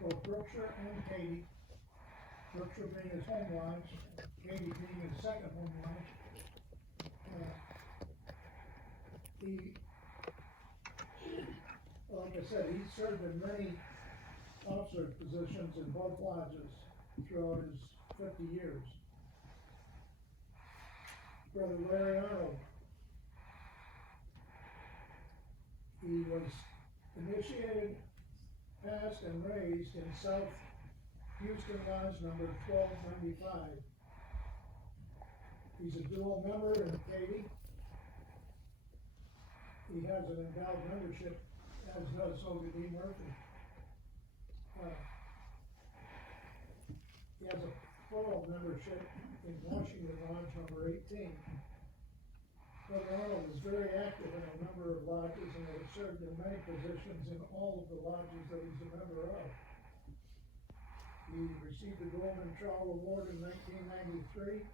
both Brookshire and Katy, Brookshire being his home lodge, Katy being his second home lodge. Like I said, he served in many officer positions in both lodges throughout his 50 years. Brother Larry Arnold, he was initiated, passed, and raised in South Houston Lodge number 1295. He's a dual member in Katy. He has an endowed membership, as does Hogan D. Murphy. He has a full membership in Washington Lodge number 18. Brother Arnold is very active in a number of lodges and has served in many positions in all of the lodges that he's a member of. He received the Golden Trowel Award in 1993.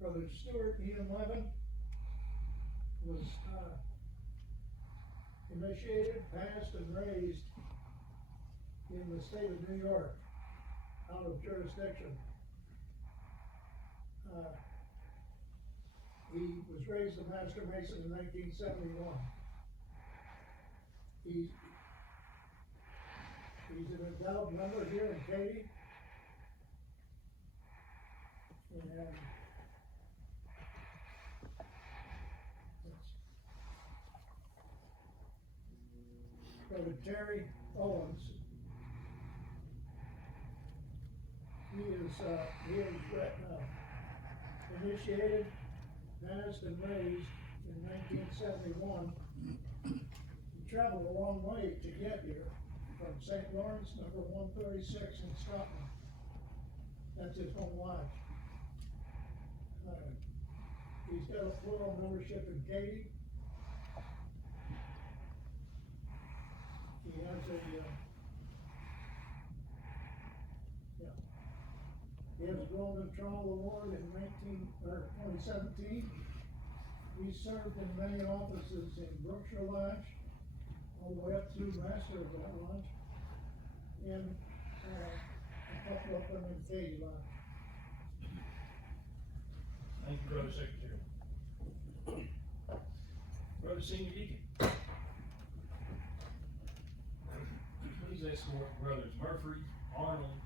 Brother Stuart Ian Levin was initiated, passed, and raised in the state of New York, out of jurisdiction. He was raised a Master Mason in 1971. He's an endowed member here in Katy. And Brother Terry Owens. He is initiated, passed, and raised in 1971. He traveled a long way to get here from St. Lawrence, number 136 in Scotland. That's his home lodge. He's got a plural membership in Katy. He has he has a Golden Trowel Award in 2017. He served in many offices in Brookshire Lodge, all the way up to Master of that Lodge, and a couple of them in Katy Lodge. Thank you, Brother Secretary. Brother Senior Deacon. Please escort Brothers Murphy, Arnold,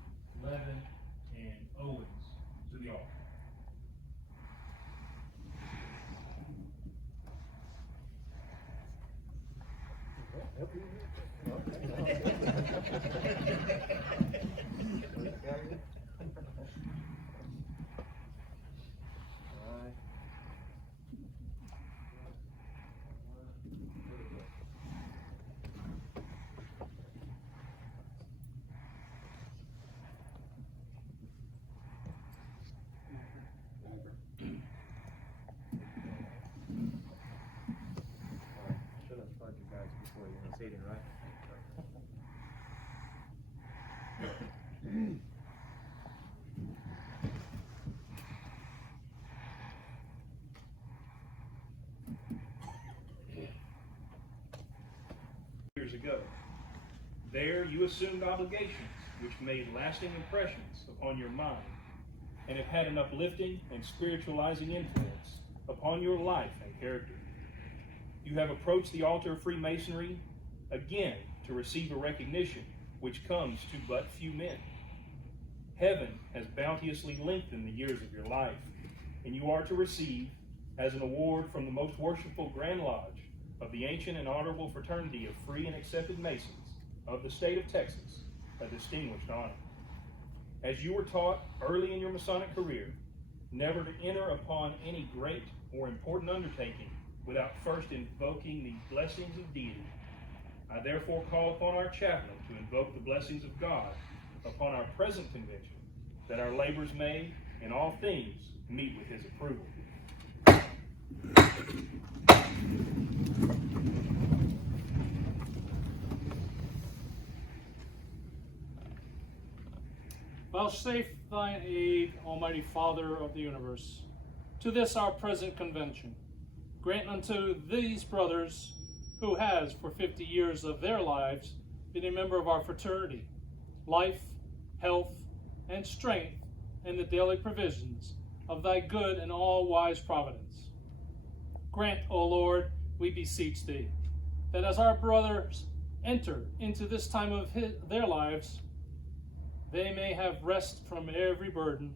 Levin, and Owens to the altar. Right? Years ago, there you assumed obligations which made lasting impressions upon your mind and have had an uplifting and spiritualizing influence upon your life and character. You have approached the altar of Freemasonry again to receive a recognition which comes to but few men. Heaven has bounteously lengthened the years of your life, and you are to receive, as an award from the most worshipful Grand Lodge of the ancient and honorable fraternity of free and accepted Masons of the state of Texas, a distinguished honor. As you were taught early in your Masonic career, never to enter upon any great or important undertaking without first invoking the blessings of deity, I therefore call upon our chaplain to invoke the blessings of God upon our present convention, that our labors may, in all things, meet with his approval. Vouchsafe thine aid, Almighty Father of the universe, to this our present convention, grant unto these brothers, who has for 50 years of their lives been a member of our fraternity, life, health, and strength in the daily provisions of thy good and all-wise providence. Grant, O Lord, we beseech thee, that as our brothers enter into this time of their lives, they may have rest from every burden,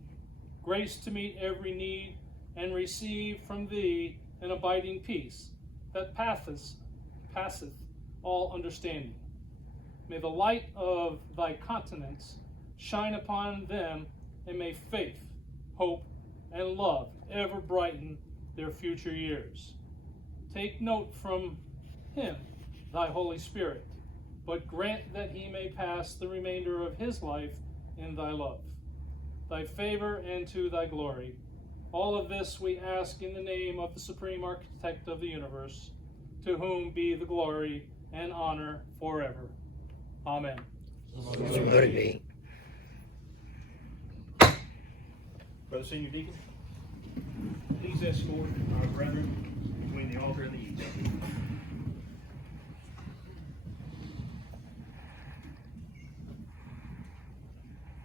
grace to meet every need, and receive from thee an abiding peace that passeth all understanding. May the light of thy countenance shine upon them, and may faith, hope, and love ever brighten their future years. Take note from him, thy Holy Spirit, but grant that he may pass the remainder of his life in thy love, thy favor, and to thy glory. All of this we ask in the name of the Supreme Architect of the universe, to whom be the glory and honor forever. Amen. Amen. Brother Senior Deacon, please escort our brethren between the altar and the east. You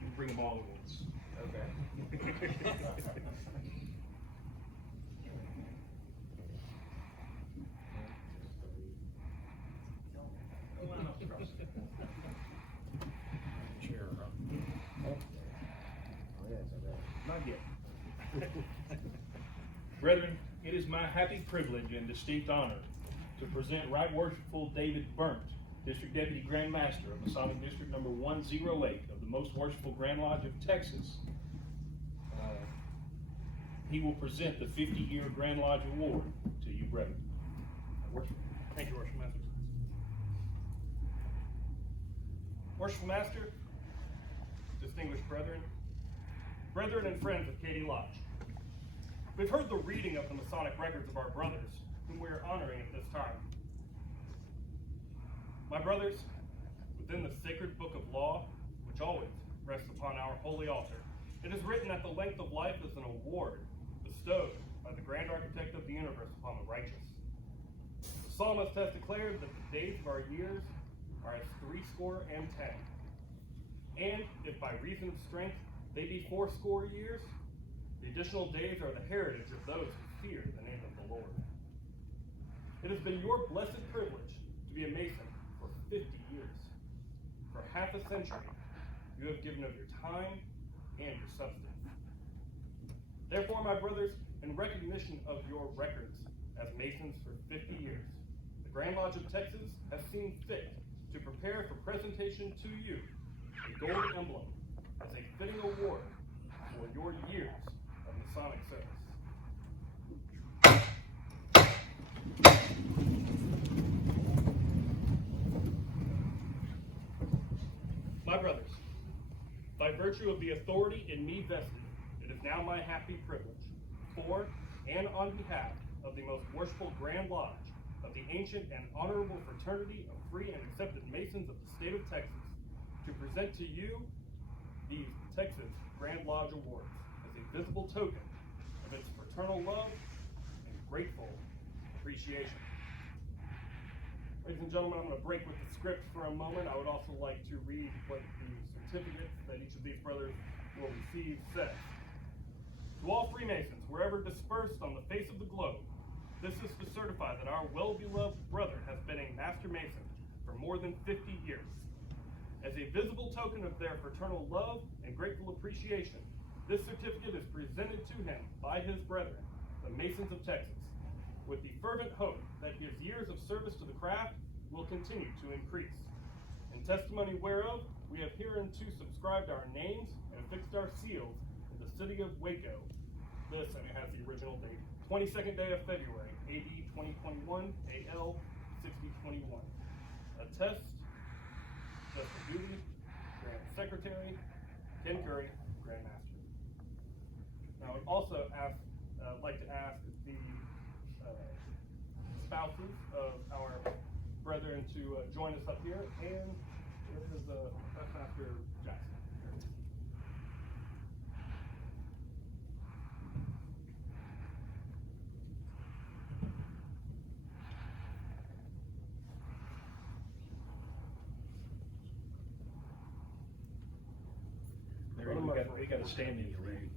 can bring them all at once. Okay. Not yet. Brethren, it is my happy privilege and distinct honor to present Right Worshipful David Burnt, District Deputy Grand Master of Masonic District number 108 of the Most Worshipful Grand Lodge of Texas. He will present the 50-Year Grand Lodge Award to you, brethren. Thank you, Worshipful Master. Worshipful Master, distinguished brethren and friends of Katy Lodge. We've heard the reading of the Masonic records of our brothers, whom we are honoring at this time. My brothers, within the sacred book of law, which always rests upon our holy altar, it is written that the length of life is an award bestowed by the Grand Architect of the universe upon the righteous. The psalmist has declared that the days of our years are as 80. And if by reason of strength they be 80 years, the additional days are the heritage of those who fear the name of the Lord. It has been your blessed privilege to be a Mason for 50 years. For half a century, you have given of your time and your substance. Therefore, my brothers, in recognition of your records as Masons for 50 years, the Grand Lodge of Texas has seen fit to prepare for presentation to you a gold emblem as a fitting award for your years of Masonic service. My brothers, by virtue of the authority in me vested, it is now my happy privilege, for and on behalf of the most worshipful Grand Lodge of the ancient and honorable fraternity of free and accepted Masons of the state of Texas, to present to you these Texas Grand Lodge Awards as a visible token of its fraternal love and grateful appreciation. Ladies and gentlemen, I'm going to break with the script for a moment. I would also like to read what the certificate that each of these brothers will receive says. To all Freemasons, wherever dispersed on the face of the globe, this is to certify that our well-beloved brother has been a Master Mason for more than 50 years. As a visible token of their fraternal love and grateful appreciation, this certificate is presented to him by his brethren, the Masons of Texas, with the fervent hope that his years of service to the craft will continue to increase. In testimony whereof, we have hereunto subscribed our names and affixed our seals in the city of Waco. This, and it has the original date, 22nd day of February, AD 2021, AL 6021. Attest, Justice Duty, Grand Secretary, Ken Curry, Grand Master. Now, I would also like to ask the spouses of our brethren to join us up here, and this is Master Jackson. We got to stand in your ring.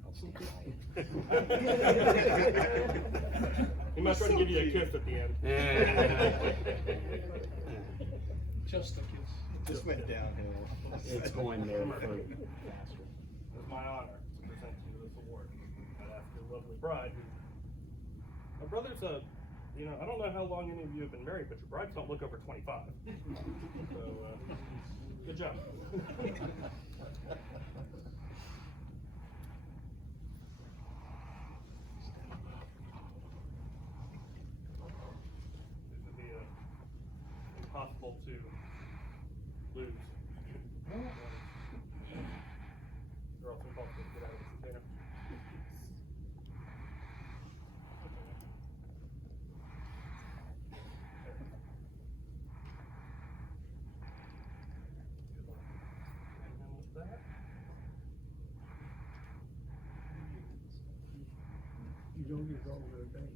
He might try to give you a kiss at the end. Just a kiss. Just went downhill. It's going there for It's my honor to present you this award. I'd ask your lovely bride. My brother's I don't know how long any of you have been married, but your brides don't look over 25. So, good job. This would be impossible to lose. Or else impossible to get out of the container. And then with that, You don't get all the day.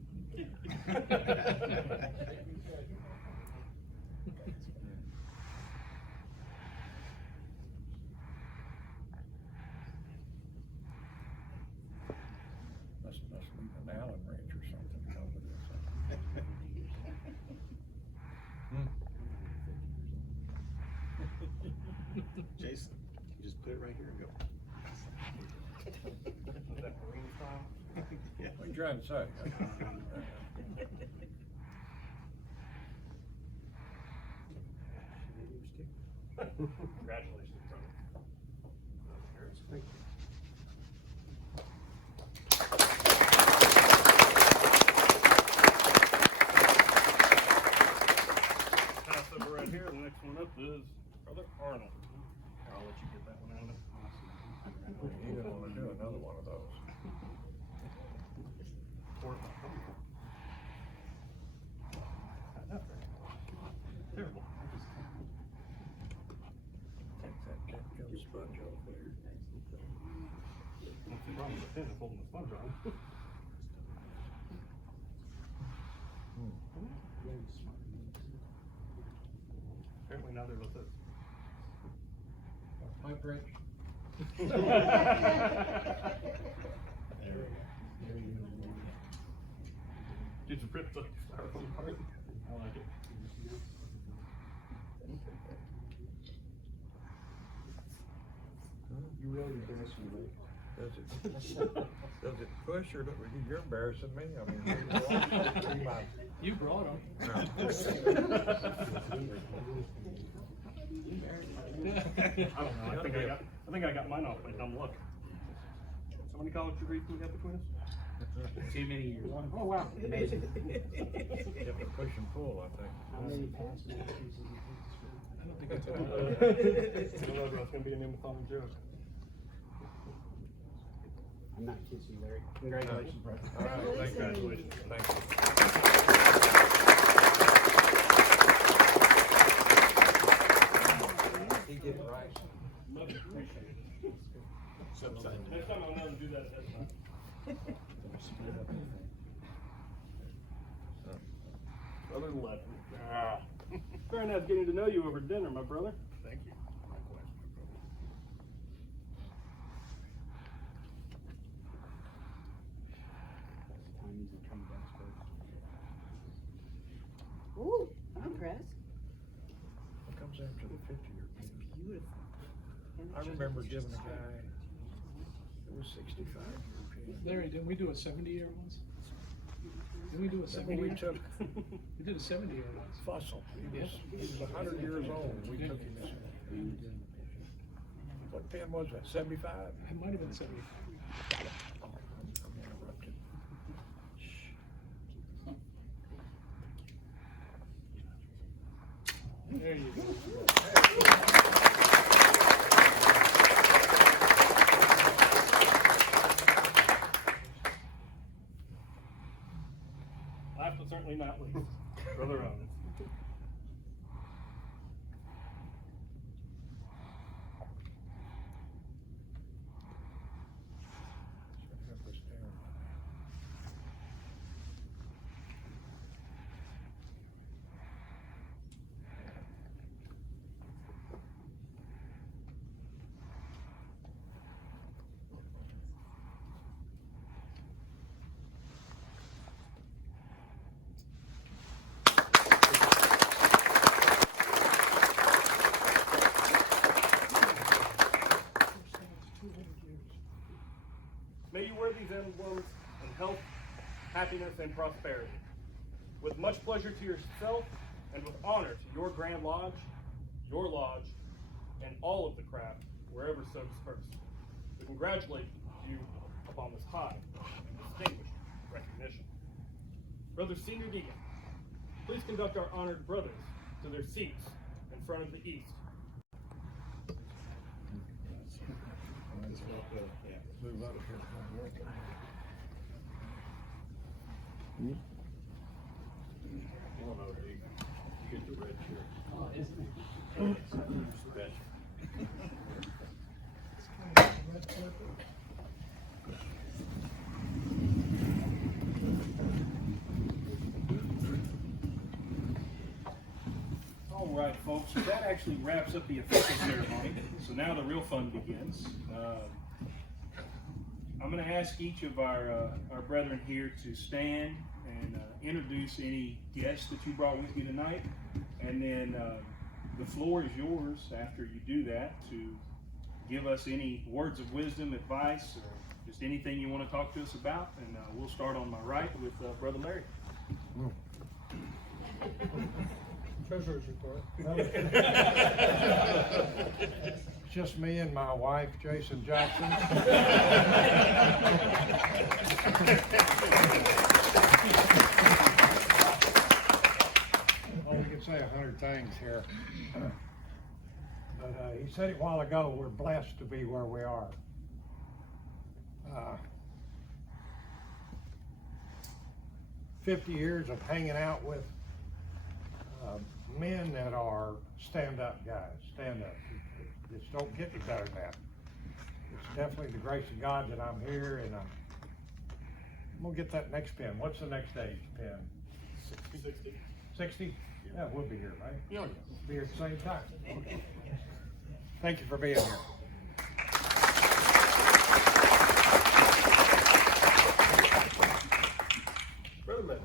Must be an Allen wrench or something over this. Jason, you just put it right here and go. is that marine style? Yeah. What are you trying to say? Congratulations, brother. Thank you. Pass over right here. The next one up is Brother Arnold. I'll let you get that one out of it. You didn't want to do another one of those. Terrible. Take that ketchup sponge off there. What's the problem with the pen? It's holding the sponge on. Apparently now they're with us. Pipe wrench. Did you rip the styrofoam part? I like it. You really embarrassed me, Mike. Does it push or you're embarrassing me? I mean, You brought them. I don't know. I think I got mine off my dumb luck. So many college degrees do we have between us? Too many years. Oh, wow. Amazing. you have to push and pull, I think. How many past matches? I don't think it's I don't know if that's going to be an Amazon joke. I'm not kissing you, Larry. Congratulations, brother. All right, thank you. Congratulations. Thank you. He did it right. Much appreciated. Next time I'll know to do that ahead of time. Brother Levin. Very nice getting to know you over dinner, my brother. Thank you. Likewise, Ooh, I'm impressed. What comes after the 50-year? Beautiful. I remember giving a guy, it was 65. Larry, didn't we do a 70-year once? Didn't we do a Remember we 70-year? took We did a 70-year once. Fussell, he was 100 years old, we took him this. What pen was that, 75? It might have been 75. I'm interrupted. There you go. Last but certainly not least, Brother Owen. happiness, and prosperity. With much pleasure to yourself and with honor to your Grand Lodge, and all of the craft, wherever so dispersed. We congratulate you upon this high and distinguished recognition. Brother Senior Deacon, please conduct our honored brothers to their seats in front of the east. Move out of here. Come on over, you get the red chair. Oh, isn't it? Red. Red carpet. All right, folks, so that actually wraps up the official ceremony. So now the real fun begins. I'm going to ask each of our brethren here to stand and introduce any guests that you brought with you tonight. And then the floor is yours after you do that to give us any words of wisdom, advice, or just anything you want to talk to us about. And we'll start on my right with Brother Larry. Treasurer's report. Just me and my wife, Jason Jackson. Well, we could say 100 things here. But he said it a while ago, we're blessed to be where we are. 50 years of hanging out with men that are stand-up guys, stand-up. It just don't get any better than that. It's definitely the grace of God that I'm here, and I'm gonna get that next pen. What's the next age pen? 60. 60? Yeah, we'll be here, right? Yeah. Be here at the same time. Okay. Thank you for being here. Brother Madden.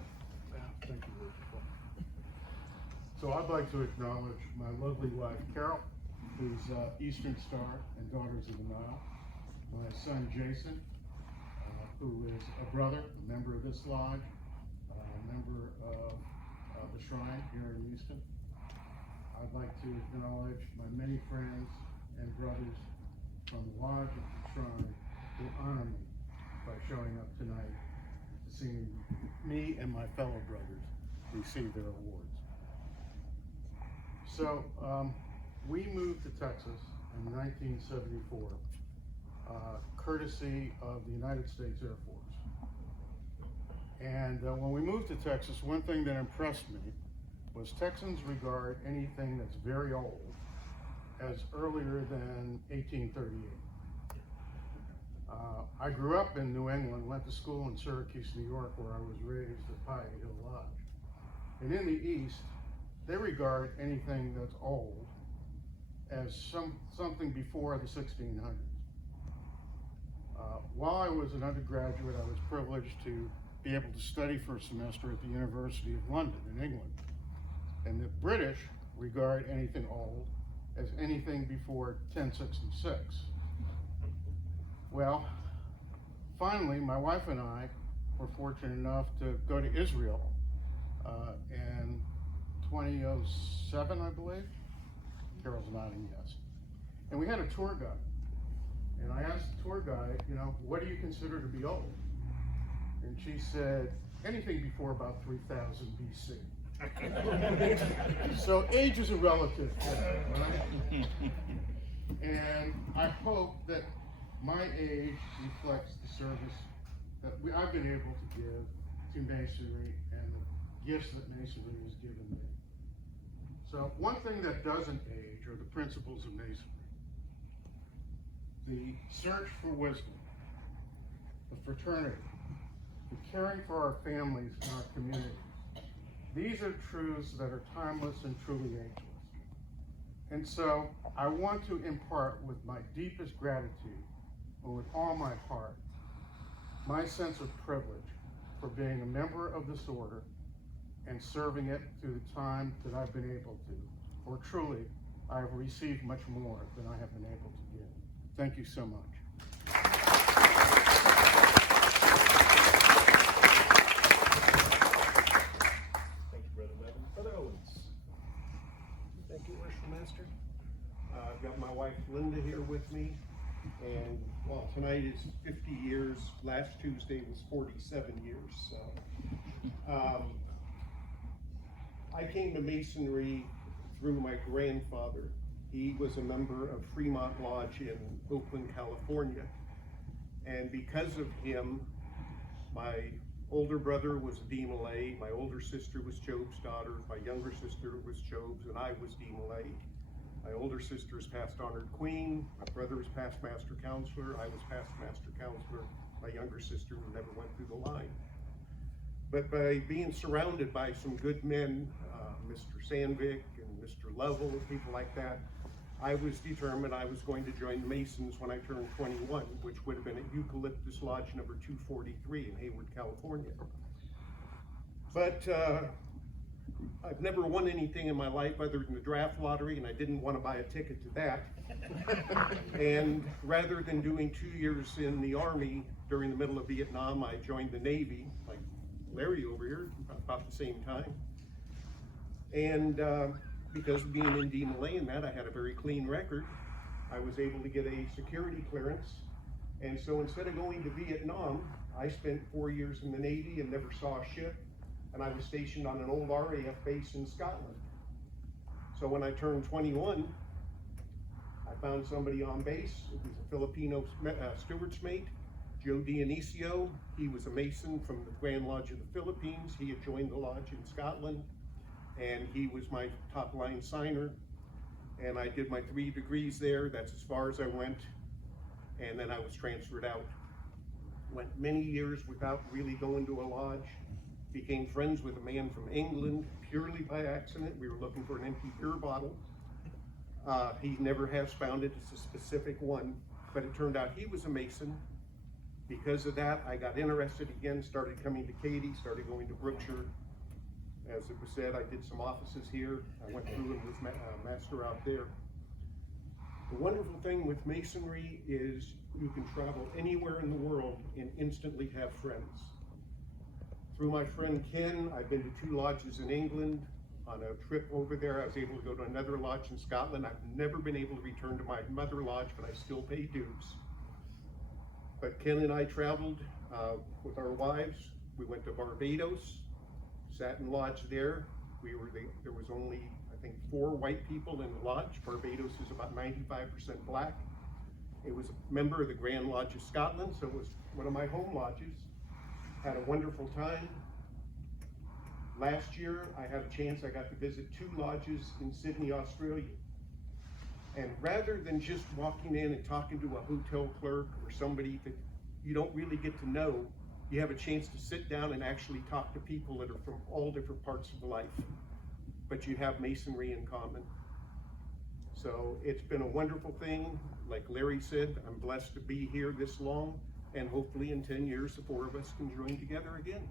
Thank you, Richard. So I'd like to acknowledge my lovely wife, Carol, who's Eastern Star and Daughters of the Nile, my son, Jason, who is a brother, a member of this lodge, a member of the Shrine here in Houston. I'd like to acknowledge my many friends and brothers from the lodge and the Shrine who honor me by showing up tonight to see me and my fellow brothers receive their awards. So, we moved to Texas in 1974, courtesy of the United States Air Force. And when we moved to Texas, one thing that impressed me was Texans regard anything that's very old as earlier than 1838. I grew up in New England, went to school in Syracuse, New York, where I was raised at Katy Lodge. And in the East, they regard anything that's old as something before the 1600s. While I was an undergraduate, I was privileged to be able to study for a semester at the University of London in England. And the British regard anything old as anything before 1066. Well, finally, my wife and I were fortunate enough to go to Israel in 2007, I believe. Carol's nodding yes. And we had a tour guide. And I asked the tour guide, you know, what do you consider to be old? And she said, anything before about 3000 BC. So age is a relative thing, right? And I hope that my age reflects the service that I've been able to give to Masonry and the gifts that Masonry has given me. So one thing that doesn't age are the principles of Masonry. The search for wisdom, the fraternity, the caring for our families and our communities. These are truths that are timeless and truly ageless. And so I want to impart with my deepest gratitude, and with all my heart, my sense of privilege for being a member of this order and serving it through the time that I've been able to. For truly, I have received much more than I have been able to give. Thank you so much. with me. And well, tonight is 50 years. Last Tuesday was 47 years. So I came to Masonry through my grandfather. He was a member of Fremont Lodge in Oakland, California. And because of him, my older brother was Dee Malay, my older sister was Job's daughter, my younger sister was Job's, and I was Dee Malay. My older sister is past honored queen, my brother is past master counselor, I was past master counselor, my younger sister who never went through the line. But by being surrounded by some good men, Mr. Sandvik and Mr. Lovell, people like that, I was determined I was going to join the Masons when I turned 21, which would have been at Eucalyptus Lodge number 243 in Hayward, California. But I've never won anything in my life other than the draft lottery, and I didn't want to buy a ticket to that. And rather than doing 2 years in the Army during the middle of Vietnam, I joined the Navy, like Larry over here, about the same time. And because of being in Dee Malay and that, I had a very clean record. I was able to get a security clearance. And so instead of going to Vietnam, I spent 4 years in the Navy and never saw a ship. And I was stationed on an old RAF base in Scotland. So when I turned 21, I found somebody on base. It was a Filipino steward's mate, Joe Dionisio. He was a Mason from the Grand Lodge of the Philippines. He had joined the lodge in Scotland, and he was my top line signer. And I did my 3 degrees there. That's as far as I went. And then I was transferred out. Went many years without really going to a lodge. Became friends with a man from England purely by accident. We were looking for an empty beer bottle. He never has found it. It's a specific one, but it turned out he was a Mason. Because of that, I got interested again, started coming to Katy, started going to Brookshire. As it was said, I did some offices here. I went through and was master out there. The wonderful thing with Masonry is you can travel anywhere in the world and instantly have friends. Through my friend Ken, I've been to 2 lodges in England. On a trip over there, I was able to go to another lodge in Scotland. I've never been able to return to my mother lodge, but I still pay dues. But Ken and I traveled with our wives. We went to Barbados, sat in lodge there. There was only, I think, 4 white people in the lodge. Barbados is about 95% black. It was a member of the Grand Lodge of Scotland, so it was one of my home lodges. Had a wonderful time. Last year, I had a chance, I got to visit 2 lodges in Sydney, Australia. And rather than just walking in and talking to a hotel clerk or somebody that you don't really get to know, you have a chance to sit down and actually talk to people that are from all different parts of life, but you have Masonry in common. So it's been a wonderful thing. Like Larry said, I'm blessed to be here this long, and hopefully in 10 years, the 4 of us can join together again.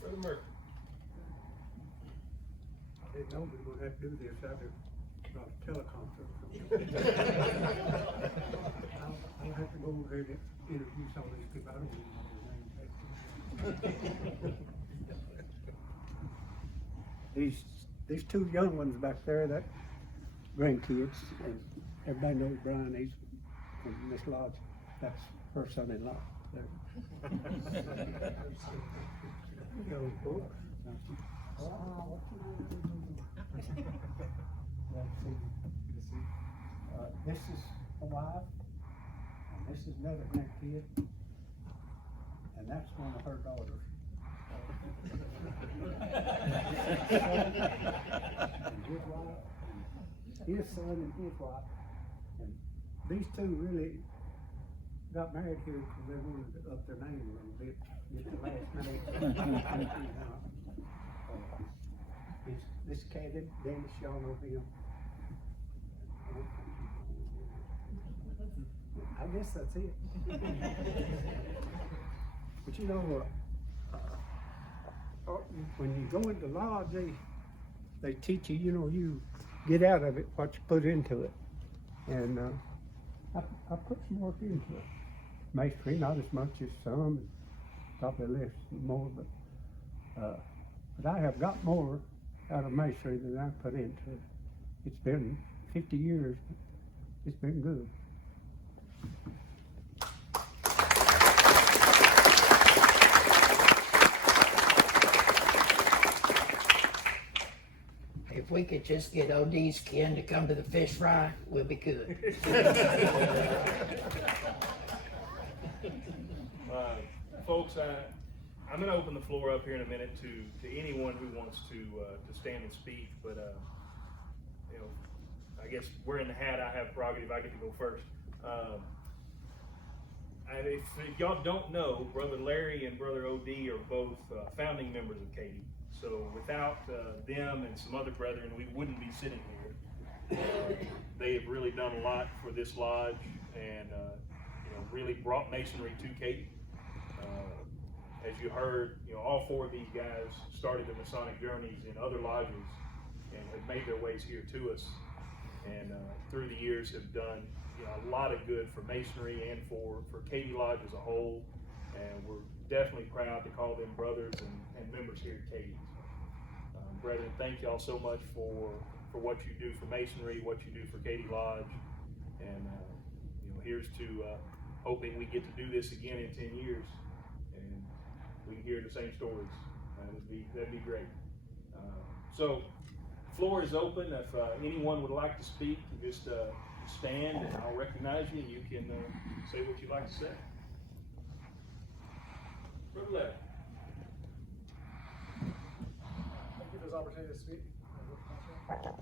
Brother Murphy. I didn't know we would have to do this after teleconference. I'll have to go over there to interview some of these people. I don't even know their names. These 2 young ones back there, that grandkids, and everybody knows Brian. He's from Miss Lodge. That's her son-in-law. Young folks. This is a wife, and this is another grandkid, and that's one of her daughters. And his wife, his son and his wife, and these 2 really got married here because they wanted to up their name a little bit, get the last name. This Katy, Dennis, y'all know him. I guess that's it. But you know, when you go into lodge, they teach you, you get out of it what you put into it. And I put some work into it. Masonry, not as much as some, probably less more, but But I have got more out of Masonry than I put into it. It's been 50 years. It's been good. If we could just get OD's kin to come to the fish fry, we'll be good. Folks, I'm going to open the floor up here in a minute to anyone who wants to stand and speak, but you know, I guess wearing the hat, I have prerogative. I get to go first. If y'all don't know, Brother Larry and Brother OD are both founding members of Katy. So without them and some other brethren, we wouldn't be sitting here. They have really done a lot for this lodge, and you know, really brought Masonry to Katy. As you heard, you know, all four of these guys started their Masonic journeys in other lodges and have made their ways here to us, and through the years have done, you know, a lot of good for Masonry and for Katy Lodge as a whole. And we're definitely proud to call them brothers and members here at Katy. Brethren, thank y'all so much for what you do for Masonry, what you do for Katy Lodge, and you know, here's to hoping we get to do this again in 10 years, and we can hear the same stories. That'd be great. So, floor is open. If anyone would like to speak, just stand and I'll recognize you, and you can say what you'd like to say. Brother Larry. Thank you for this opportunity to speak.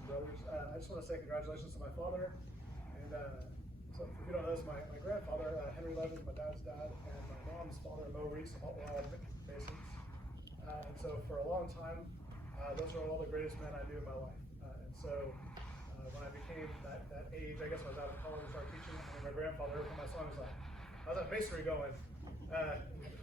Brothers, I just want to say congratulations to my father. And so if you don't know this, my grandfather, Henry Levin, my dad's dad, and my mom's father, Mo Reese, all Masons. And so for a long time, those are all the greatest men I knew in my life. And so when I became that age, I guess I was out of college and started teaching, and my grandfather, when my son was like, how's that Masonry going?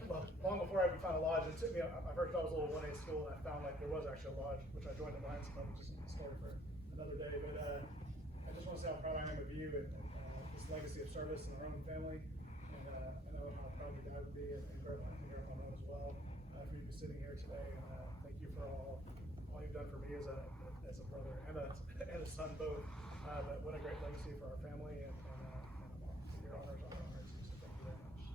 Well, long before I ever found a lodge, it took me, I first I was a little 1A school, and I found like there was actually a lodge, which I joined the Lions Club, which is a story for another day. But I just want to say how proud I am of you and this legacy of service in our own family. And I know how proud your dad would be, and Grandma Mo as well, for you to be sitting here today. And thank you for all you've done for me as a brother and a son both. But what a great legacy for our family, and your honors are our honors. So thank you very much.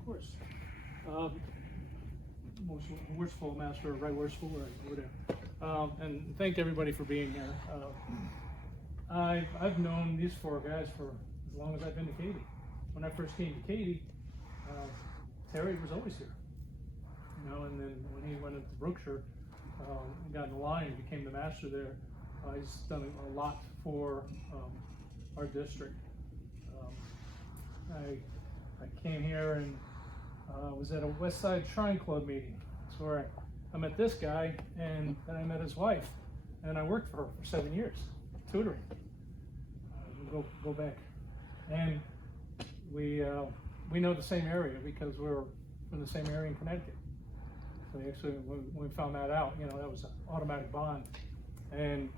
Of course. Most worshipful master, right worshipful, or whatever. And thank everybody for being here. I've known these four guys for as long as I've been to Katy. When I first came to Katy, Terry was always here. You know, and then when he went into Brookshire, and got in the line and became the master there, he's done a lot for our district. I came here and was at a West Side Shrine Club meeting. That's where I met this guy, and then I met his wife, and I worked for her for 7 years, tutoring. Go back, and we know the same area because we're from the same area in Connecticut. So actually, when we found that out, you know, that was an automatic bond. And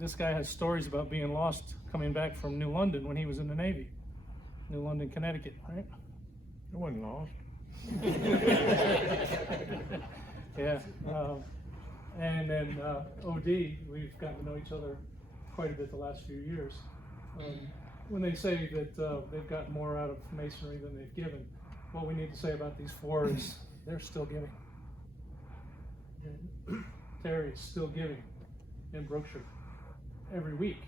this guy has stories about being lost coming back from New London when he was in the Navy. New London, Connecticut, right? It wasn't lost. Yeah. And then OD, we've gotten to know each other quite a bit the last few years. When they say that they've gotten more out of Masonry than they've given, what we need to say about these four is they're still giving. Terry is still giving in Brookshire every week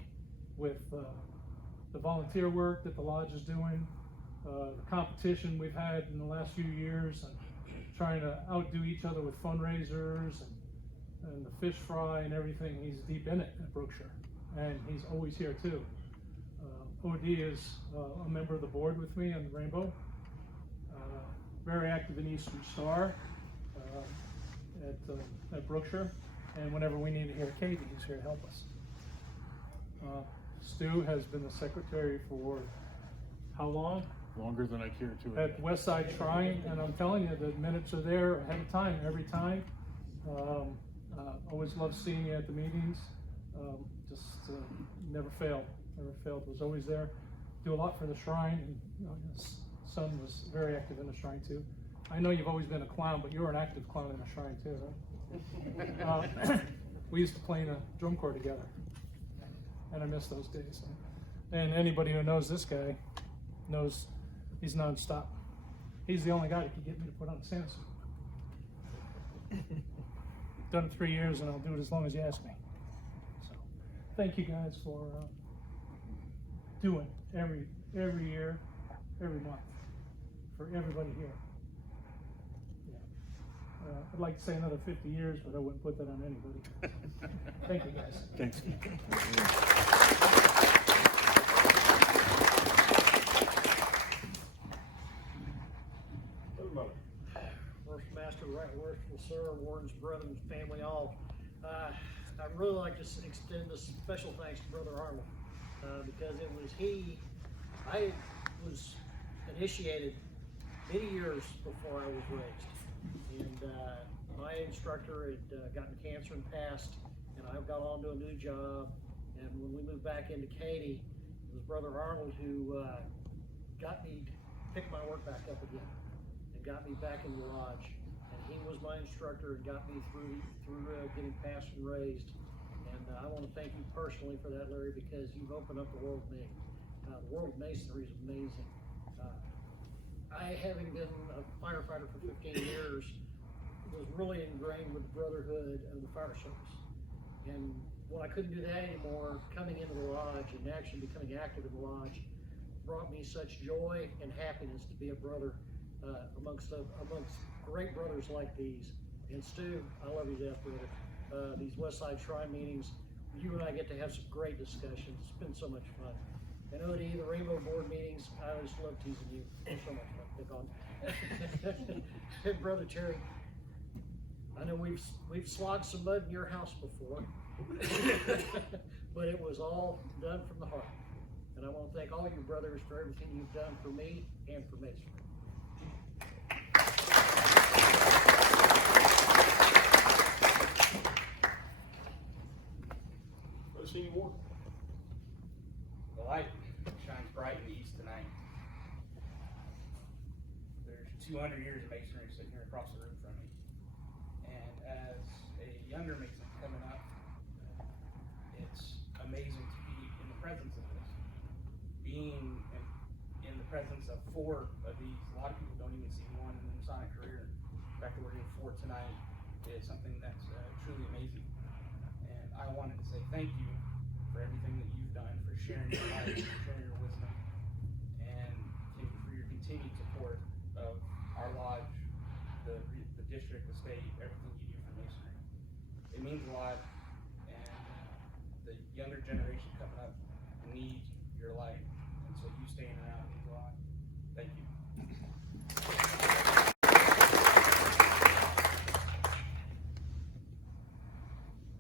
with the volunteer work that the lodge is doing, the competition we've had in the last few years, and trying to outdo each other with fundraisers and the fish fry and everything. He's deep in it at Brookshire, and he's always here too. OD is a member of the board with me on the Rainbow, very active in Eastern Star at Brookshire, and whenever we need to hear Katy, he's here to help us. Stu has been the secretary for how long? Longer than I care to. At West Side Shrine, and I'm telling you, the minutes are there ahead of time, every time. Always love seeing you at the meetings. just never failed, was always there. Do a lot for the shrine, and his son was very active in the shrine too. I know you've always been a clown, but you're an active clown in the shrine too, huh? We used to play in a drum corps together, and I miss those days. And anybody who knows this guy knows he's nonstop. He's the only guy that can get me to put on a Santa suit. Done it 3 years, and I'll do it as long as you ask me. So, thank you guys for doing every year, every month, for everybody here. Yeah. I'd like to say another 50 years, but I wouldn't put that on anybody. Thank you, guys. Thanks. Worst master, right worshipful sir, wardens, brethren, family, all. I'd really like to extend a special thanks to Brother Arnold, because it was I was initiated many years before I was raised. And my instructor had gotten cancer and passed, and I got on to a new job. And when we moved back into Katy, it was Brother Arnold who got me to pick my work back up again and got me back in the lodge. And he was my instructor and got me through getting passed and raised. And I want to thank you personally for that, Larry, because you've opened up the world to me. The world of Masonry is amazing. I, having been a firefighter for 15 years, was really ingrained with the brotherhood of the fire service. And when I couldn't do that anymore, coming into the lodge and actually becoming active in the lodge brought me such joy and happiness to be a brother amongst great brothers like these. And Stu, I love you to death, brother. These Westside Shrine meetings, you and I get to have some great discussions. It's been so much fun. And OD, the Rainbow Board meetings, I just love teasing you. It's so much fun. Pick on. And Brother Terry, I know we've slogged some mud in your house before, but it was all done from the heart. And I want to thank all you brothers for everything you've done for me and for Masonry. Brother Senior Ward. The light shines bright in the east tonight. There's 200 years of masonry sitting here across the room from me. And as a younger mason coming up, it's amazing to be in the presence of this. Being in the presence of 4 of these, a lot of people don't even see one in the Masonic career. The fact that we're doing 4 tonight is something that's truly amazing. And I wanted to say thank you for everything that you've done, for sharing your life, for sharing your wisdom, and for your continued support of our lodge, the district, the state, everything you do for Masonry. It means a lot, and the younger generation coming up needs your light, and so you staying around means a lot. Thank you.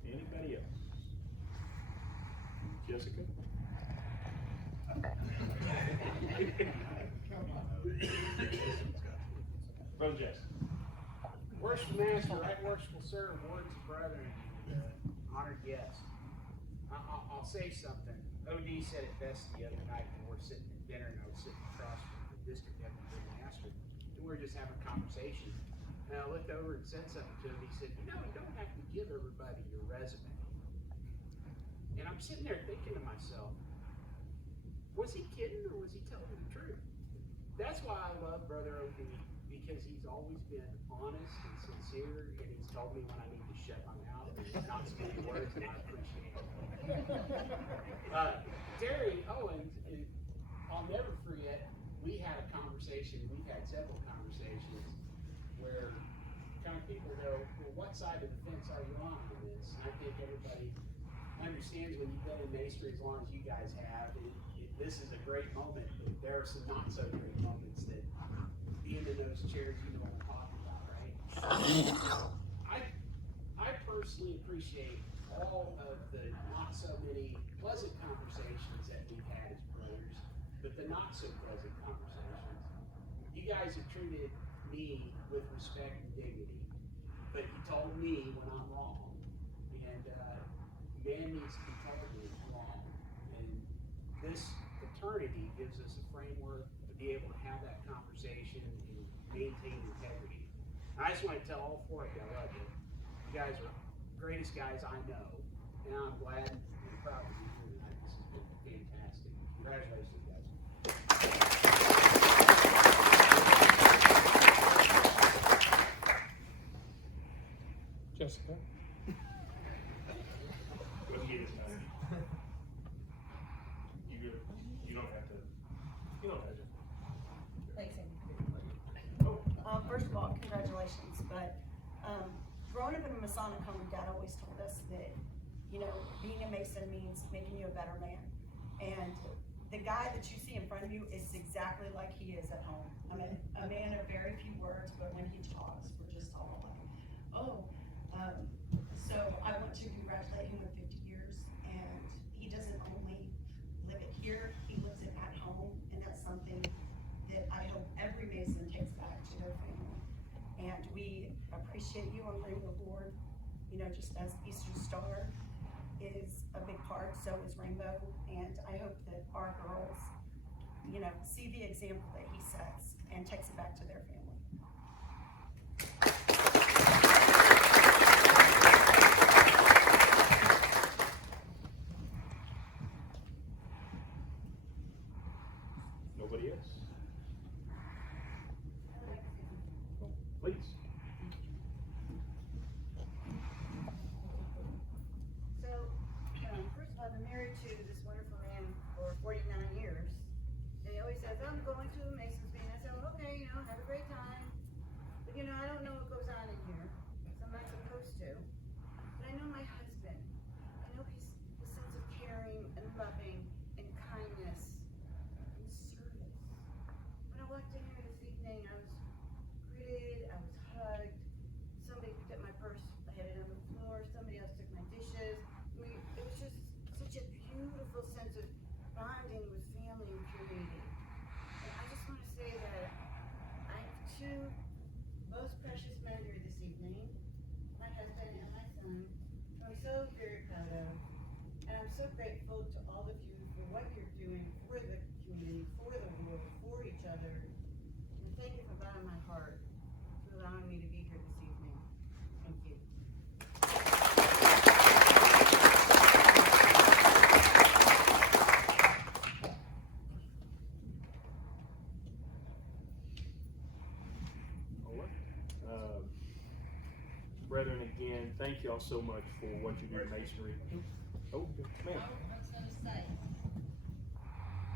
Anybody else? Jessica? Brother Jess. Worshipful Master, right worshipful sir, words of brethren, honored guests. I'll say something. OD said it best the other night when we were sitting at dinner, and I was sitting across from the district deputy master, and we were just having a conversation. And I looked over and said something to him. He said, "You know, you don't have to give everybody your resume." And I'm sitting there thinking to myself, was he kidding or was he telling the truth? That's why I love Brother OD, because he's always been honest and sincere, and he's told me when I need to shut my mouth and not speak words, and I appreciate it. Terry Owens, I'll never forget, we had a conversation, we've had several conversations, where kind of people go, well, what side of the fence are you on this? And I think everybody understands when you've been in Masonry as long as you guys have, this is a great moment, but there are some not so great moments that being in those chairs, you know what I'm talking about, right? I personally appreciate all of the not so many pleasant conversations that we've had as brothers, but the not so pleasant conversations. You guys have treated me with respect and dignity, but you told me when I'm wrong, and man needs to be told when fraternity gives us a framework to be able to have that conversation and maintain integrity. I just want to tell all four of you, I love you. You guys are the greatest guys I know, and I'm glad and proud to be here tonight. This has been fantastic. Congratulations, guys. Jessica. What do you get this time? You don't have to. You don't have to. Thanks, Andy. First of all, congratulations. But growing up in a Masonic home, Dad always told us that, you know, being a Mason means making you a better man. And the guy that you see in front of you is exactly like he is at home. I'm a man of very few words, but when he talks, we're just all like, oh. So I want to congratulate him with 50 years, and he doesn't only live it here, he lives it at home, and that's something that I hope every Mason takes back to their family. And we appreciate you on Rainbow Board, you know, just as Eastern Star is a big part, so is Rainbow, and I hope that our girls, you know, see the example that he sets and takes it back to their family. Nobody else? Please. So, first of all, I've been married to this wonderful man for 49 years. And he always says, I'm going to a Mason's meeting. I said, well, okay, you know, have a great time. But, you know, I don't know what goes on in here, so I'm not supposed to. But I know my husband. I know his sense of caring and loving and kindness and service. When I walked in here this evening, I was greeted, I was hugged. Somebody picked up my purse, I had it on the floor. Somebody else took my dishes. I mean, it was just such a beautiful sense of bonding with family and community. And I just want to say that I have two most precious men here this evening, my husband and my son, who I'm so very proud of. And I'm so grateful to all of you for what you're doing for the community, for the world, for each other. And thank you from the bottom of my heart for allowing me to be here this evening. Thank you. All right. Brethren, again, thank y'all so much for what you do in Masonry. Oh, ma'am. I was going to say,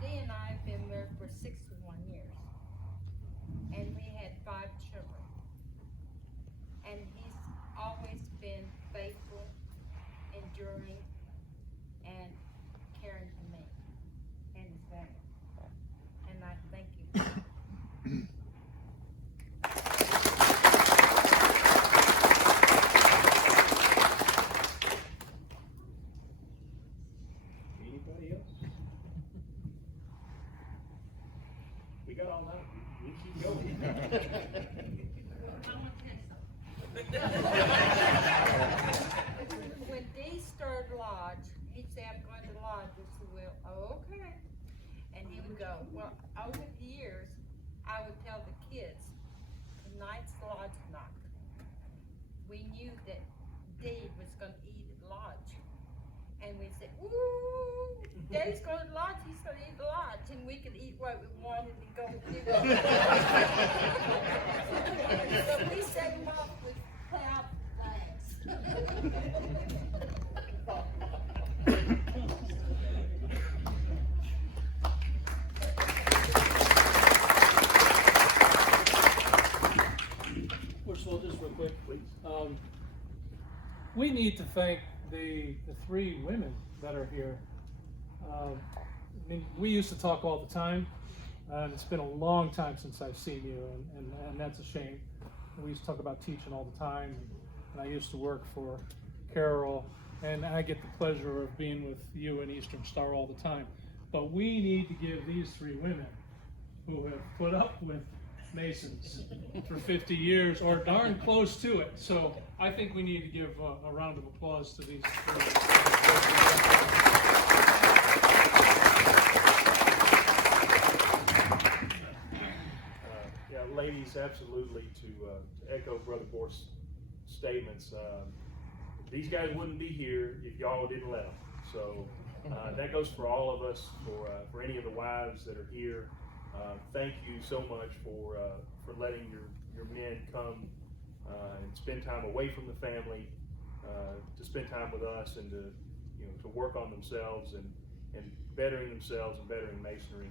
Dee and I have been married for 61 years, and we had 5 children. And he's always been faithful, enduring, and caring for me and his family. And I thank you. Anybody else? We got all night. We keep going. When Dee started Lodge, he'd say, I'm going to Lodge. I said, well, oh, okay. And he would go. Well, over the years, I would tell the kids, tonight's Lodge night. We knew that Dee was going to eat at Lodge. And we'd say, ooh, Daddy's going to Lodge, he's going to eat at Lodge. And we could eat what we wanted and go do it. So we set him up with proud flags. First of all, just real quick, we need to thank the 3 women that are here. I mean, we used to talk all the time, and it's been a long time since I've seen you, and that's a shame. We used to talk about teaching all the time, and I used to work for Carol, and I get the pleasure of being with you and Eastern Star all the time. But we need to give these 3 women who have put up with Masons for 50 years or darn close to it. So I think we need to give a round of applause to these 3. ladies, absolutely to echo Brother Bort's statements. These guys wouldn't be here if y'all didn't let them. So that goes for all of us, for any of the wives that are here. Thank you so much for letting your men come and spend time away from the family, to spend time with us, and to work on themselves and bettering themselves and bettering Masonry.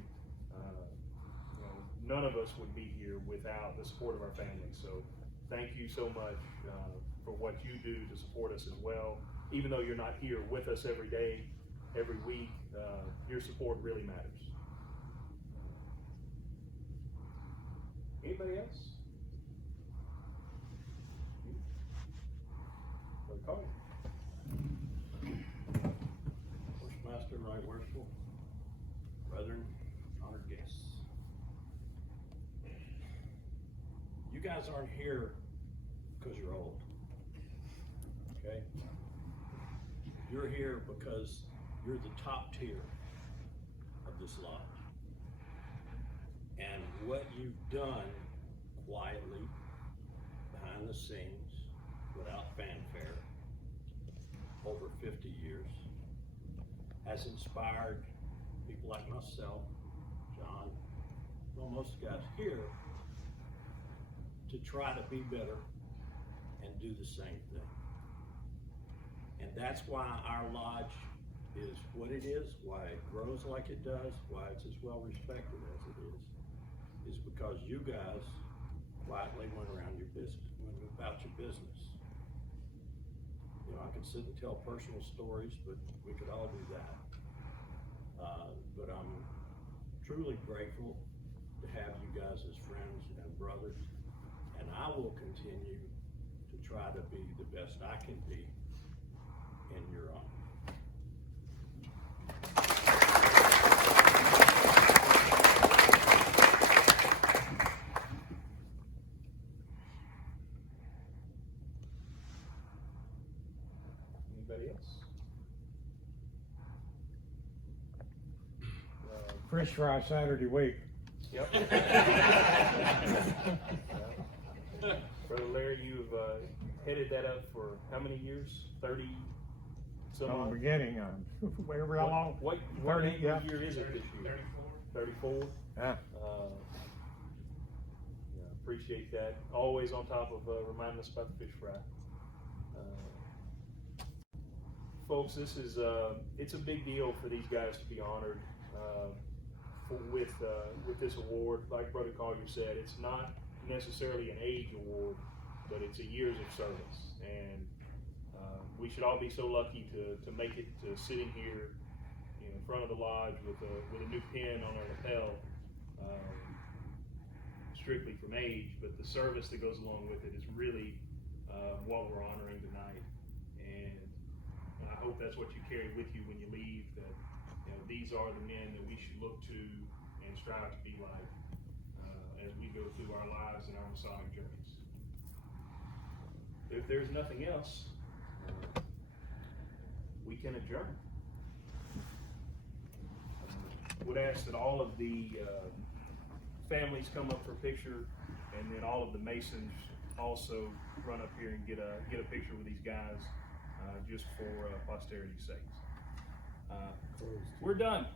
None of us would be here without the support of our family. So thank you so much for what you do to support us as well. Even though you're not here with us every day, every week, your support really matters. Anybody else? Brother Carter. Master, right worshipful brethren, honored guests. You guys aren't here because you're old, okay? You're here because you're the top tier of this lodge. And what you've done quietly, behind the scenes, without fanfare, over 50 years, has inspired people like myself, John, well, most guys here, to try to be better and do the same thing. And that's why our lodge is what it is, why it grows like it does, why it's as well respected as it is because you guys quietly went around your business, went about your business. You know, I could sit and tell personal stories, but we could all do that. But I'm truly grateful to have you guys as friends and brothers, and I will continue to try to be the best I can be in your honor. Anybody else? Fish fry Saturday week. Yep. Brother Larry, you've headed that up for how many years? 30 some From odd? the beginning, whatever how long. What 30, yeah. year is it this year? 34. Yeah. Appreciate that. Always on top of reminding us about the fish fry. Folks, this is it's a big deal for these guys to be honored with this award. Like Brother Collier said, it's not necessarily an age award, but it's a years of service, and we should all be so lucky to make it to sitting here in front of the lodge with a new pin on our lapel, strictly from age, but the service that goes along with it is really what we're honoring tonight. And I hope that's what you carry with you when you leave, that these are the men that we should look to and strive to be like as we go through our lives and our Masonic journeys. If there's nothing else, we can adjourn. Would ask that all of the families come up for a picture, and then all of the Masons also run up here and get a picture with these guys, just for posterity's sake. We're done.